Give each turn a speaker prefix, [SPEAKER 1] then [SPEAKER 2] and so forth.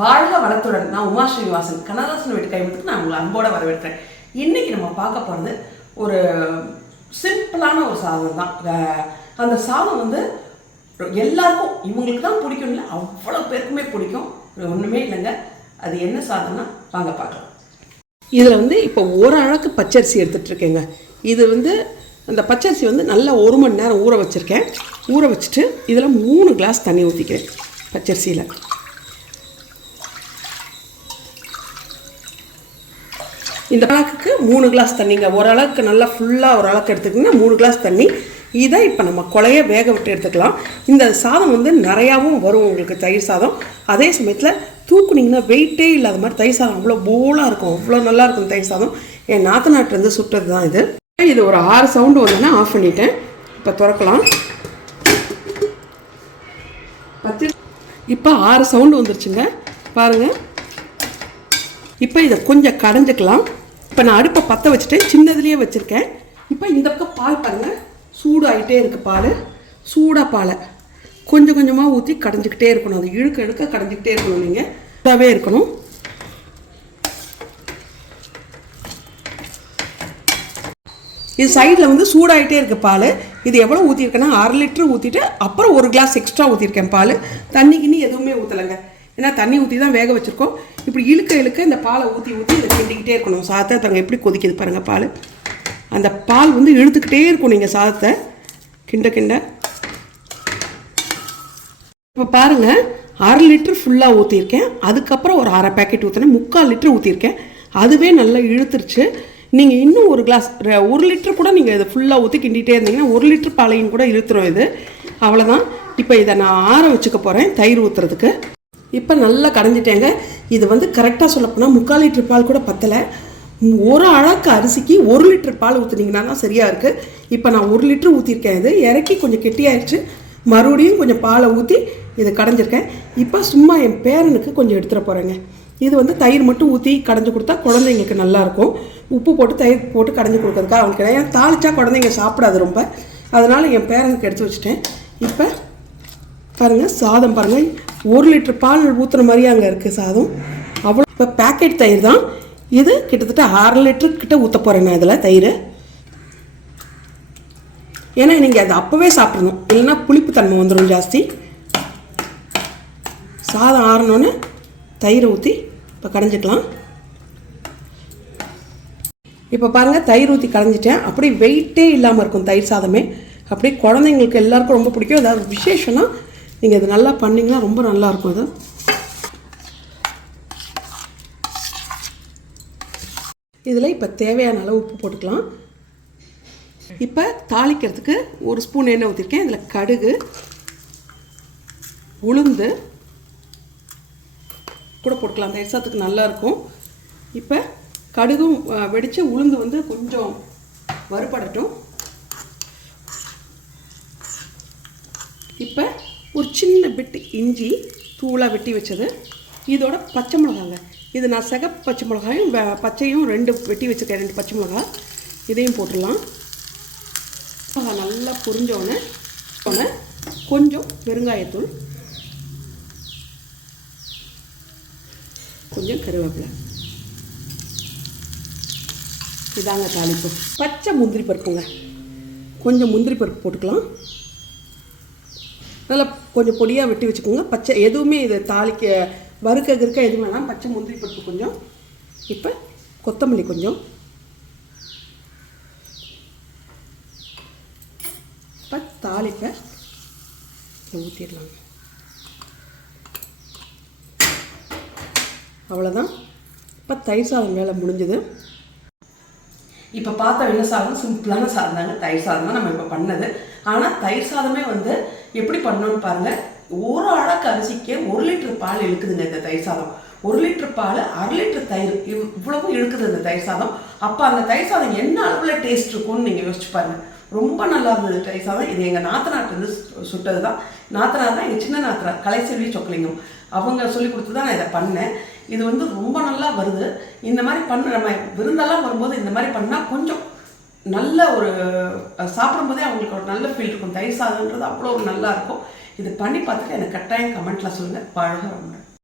[SPEAKER 1] வாழ்க வளத்துடன். நான் உமா ஸ்ரீனிவாசன். கண்ணதாசன் வீட்டு கைவிட்டுக்கு நான் உங்களை அன்போட வரவேற்கிறேன். இன்னைக்கு நம்ம பார்க்க போகிறது ஒரு சிம்பிளான ஒரு சாதம் தான். அந்த சாதம் வந்து எல்லாருக்கும் இவங்களுக்கு தான் பிடிக்கும் இல்லை அவ்வளோ பேருக்குமே பிடிக்கும். ஒன்றுமே இல்லைங்க. அது என்ன சாதம்னா வாங்க பார்க்கலாம். இதில் வந்து இப்போ ஒரு அழகு பச்சரிசி எடுத்துகிட்ருக்கேங்க இது வந்து அந்த பச்சரிசி வந்து நல்லா ஒரு மணி நேரம் ஊற வச்சுருக்கேன். ஊற வச்சுட்டு இதில் மூணு கிளாஸ் தண்ணி ஊற்றிக்கிறேன் பச்சரிசியில். இந்த அளவுக்கு மூணு கிளாஸ் தண்ணிங்க. ஓரளவுக்கு நல்லா ஃபுல்லாக ஒரு அளவுக்கு எடுத்துக்கிட்டிங்கன்னா மூணு கிளாஸ் தண்ணி. இதை இப்போ நம்ம கொலைய வேக விட்டு எடுத்துக்கலாம். இந்த சாதம் வந்து நிறையாவும் வரும் உங்களுக்கு தயிர் சாதம். அதே சமயத்தில் தூக்குனிங்கன்னா வெயிட்டே இல்லாத மாதிரி தயிர் சாதம் அவ்வளோ போலாக இருக்கும். அவ்வளோ நல்லா இருக்கும் தயிர் சாதம். என் நாத்து நாட்டிலேருந்து சுட்டது தான் இது. இது ஒரு ஆறு சவுண்டு வந்தோன்னா ஆஃப் பண்ணிட்டேன். இப்போ திறக்கலாம். பத்து. இப்போ ஆறு சவுண்டு வந்துருச்சுங்க. பாருங்கள் இப்போ இதை கொஞ்சம் கடைஞ்சிக்கலாம். இப்போ நான் அடுப்பை பற்ற வச்சுட்டேன் சின்னதுலேயே வச்சுருக்கேன். இப்போ இந்த பக்கம் பால் பாருங்கள் சூடு ஆகிட்டே இருக்குது பால். சூடாக பாலை. கொஞ்சம் கொஞ்சமாக ஊற்றி கடைஞ்சிக்கிட்டே இருக்கணும். அது இழுக்க இழுக்க கடைஞ்சிக்கிட்டே இருக்கணும் நீங்கள் இதாகவே இருக்கணும். இது சைடில் வந்து சூடாகிட்டே இருக்கு பால். இது எவ்வளோ ஊற்றிருக்கேன்னா அரை லிட்டர் ஊற்றிட்டு அப்புறம் ஒரு கிளாஸ் எக்ஸ்ட்ரா ஊற்றிருக்கேன் பால். தண்ணி கிண்ணி எதுவுமே ஊற்றலைங்க ஏன்னா தண்ணி ஊற்றி தான் வேக வச்சுருக்கோம். இப்படி இழுக்க இழுக்க இந்த பாலை ஊற்றி ஊற்றி இதை கிண்டிக்கிட்டே இருக்கணும். சாதத்தை தாங்க எப்படி கொதிக்குது பாருங்கள் பால். அந்த பால் வந்து இழுத்துக்கிட்டே இருக்கும் நீங்கள் சாதத்தை. கிண்ட கிண்ட. இப்போ பாருங்கள் அரை லிட்டர் ஃபுல்லாக ஊற்றிருக்கேன் அதுக்கப்புறம் ஒரு அரை பேக்கெட் ஊற்றினேன் முக்கால் லிட்டர் ஊற்றிருக்கேன் அதுவே நல்லா இழுத்துருச்சு. நீங்கள் இன்னும் ஒரு கிளாஸ் ஒரு லிட்டர் கூட நீங்கள் இதை ஃபுல்லாக ஊற்றி கிண்டிகிட்டே இருந்தீங்கன்னா ஒரு லிட்டர் பாலையும் கூட இழுத்துரும் இது. அவ்வளோதான் இப்போ இதை நான் ஆற வச்சுக்க போகிறேன் தயிர் ஊற்றுறதுக்கு இப்போ நல்லா கடைஞ்சிட்டேங்க. இது வந்து கரெக்டாக சொல்லப்போனால் முக்கால் லிட்டர் பால் கூட பத்தலை. ஒரு அழகு அரிசிக்கு ஒரு லிட்டர் பால் ஊற்றுனீங்கன்னா தான் சரியாக இருக்குது இப்போ நான் ஒரு லிட்டர் ஊற்றிருக்கேன் இது. இறக்கி கொஞ்சம் கெட்டியாயிடுச்சு மறுபடியும் கொஞ்சம் பாலை ஊற்றி இதை கடைஞ்சிருக்கேன். இப்போ சும்மா என் பேரனுக்கு கொஞ்சம் எடுத்துகிட்டு போகிறேங்க இது வந்து தயிர் மட்டும் ஊற்றி கடைஞ்சி கொடுத்தா குழந்தைங்களுக்கு நல்லாயிருக்கும் உப்பு போட்டு தயிர் போட்டு கடைஞ்சி கொடுக்கறதுக்காக அவங்களுக்கு ஏன்னா தாளிச்சா குழந்தைங்க சாப்பிடாது ரொம்ப. அதனால் என் பேரனுக்கு எடுத்து வச்சுட்டேன். இப்போ பாருங்கள் சாதம் பாருங்கள் ஒரு லிட்டர் பால் ஊற்றுன மாதிரியே அங்கே இருக்குது சாதம். அவ்வளோ இப்போ பேக்கெட் தயிர் தான். இது கிட்டத்தட்ட அரை லிட்டர் கிட்ட ஊற்ற போகிறேன் நான் இதில் தயிர். ஏன்னா நீங்கள் அதை அப்போவே சாப்பிடணும். இல்லைன்னா புளிப்பு தன்மை வந்துடும் ஜாஸ்தி. சாதம் ஆறினோன்னு தயிரை ஊற்றி இப்போ கடைஞ்சிக்கலாம். இப்போ பாருங்கள் தயிர் ஊற்றி கடைஞ்சிட்டேன். அப்படியே வெயிட்டே இல்லாமல் இருக்கும் தயிர் சாதமே. அப்படியே குழந்தைங்களுக்கு எல்லாருக்கும் ரொம்ப பிடிக்கும். ஏதாவது விசேஷம்னா நீங்கள் இது நல்லா பண்ணிங்கன்னா ரொம்ப நல்லா இருக்கும் இது. இதில் இப்போ தேவையான அளவு உப்பு போட்டுக்கலாம். இப்போ தாளிக்கிறதுக்கு ஒரு ஸ்பூன் எண்ணெய் ஊற்றிருக்கேன் இதில் கடுகு உளுந்து கூட போட்டுக்கலாம். அந்த எக்ஸாத்துக்கு நல்லாயிருக்கும் இப்போ கடுகும் வெடித்து உளுந்து வந்து கொஞ்சம் வறுபடட்டும். இப்போ ஒரு சின்ன பிட்டு இஞ்சி தூளாக வெட்டி வச்சது. இதோட பச்சை மிளகாங்க. இது நான் சிகப்பு பச்சை மிளகாயும் பச்சையும் ரெண்டு வெட்டி வச்சுருக்கேன் ரெண்டு பச்சை மிளகா. இதையும் போட்டுடலாம். மிளகா நல்லா புரிஞ்சோடனே உடனே கொஞ்சம் பெருங்காயத்தூள். கொஞ்சம் கருவேப்பிலை. இதாங்க தாளிப்பு. பச்சை முந்திரி பருப்புங்க. கொஞ்சம் முந்திரி பருப்பு போட்டுக்கலாம். நல்லா கொஞ்சம் பொடியாக வெட்டி வச்சுக்கோங்க. பச்சை எதுவுமே இது தாளிக்க வறுக்க கிறுக்க எதுவும் வேணாம். பச்சை முந்திரி பருப்பு கொஞ்சம். இப்போ கொத்தமல்லி கொஞ்சம். இப்போ தாளிப்பை ஊற்றிடலாம் அவ்வளோதான் இப்போ தயிர் சாதம் வேலை முடிஞ்சது. இப்போ பார்த்த என்ன சாதம்? சிம்பிளான சாதம் தாங்க. தயிர் சாதம் தான் நம்ம இப்போ பண்ணது. ஆனால் தயிர் சாதமே வந்து எப்படி பண்ணணும்னு பாருங்க. ஒரு அழகு அரிசிக்கு ஒரு லிட்டர் பால் இழுக்குதுங்க இந்த தயிர் சாதம். ஒரு லிட்டர் பால் அரை லிட்டர் தயிர் இவ்வளவும் இழுக்குது இந்த தயிர் சாதம். அப்போ அந்த தயிர் சாதம் என்ன அளவில் டேஸ்ட் இருக்கும்னு நீங்கள் யோசிச்சு பாருங்க. ரொம்ப நல்லா இருந்தது தயிர் சாதம். இது எங்கள் நாத்தனாட்டு சுட்டது தான் நாத்தனார் தான் எங்கள் சின்ன நாத்தனார் கலைசெல்வி சொக்கலிங்கம். அவங்க சொல்லி கொடுத்து தான் நான் இதை பண்ணேன். இது வந்து ரொம்ப நல்லா வருது. இந்த மாதிரி பண்ண நம்ம விருந்தெல்லாம் வரும்போது இந்த மாதிரி பண்ணால் கொஞ்சம் நல்ல ஒரு சாப்பிடும் சாப்பிடும்போதே அவங்களுக்கு ஒரு நல்ல ஃபீல் இருக்கும். தயிர் சாதம்ன்றது அவ்வளோ ஒரு நல்லா இருக்கும். இது பண்ணி பார்த்துட்டு எனக்கு கட்டாயம் கமெண்ட்டில் சொல்லுங்கள் பழக ரொம்ப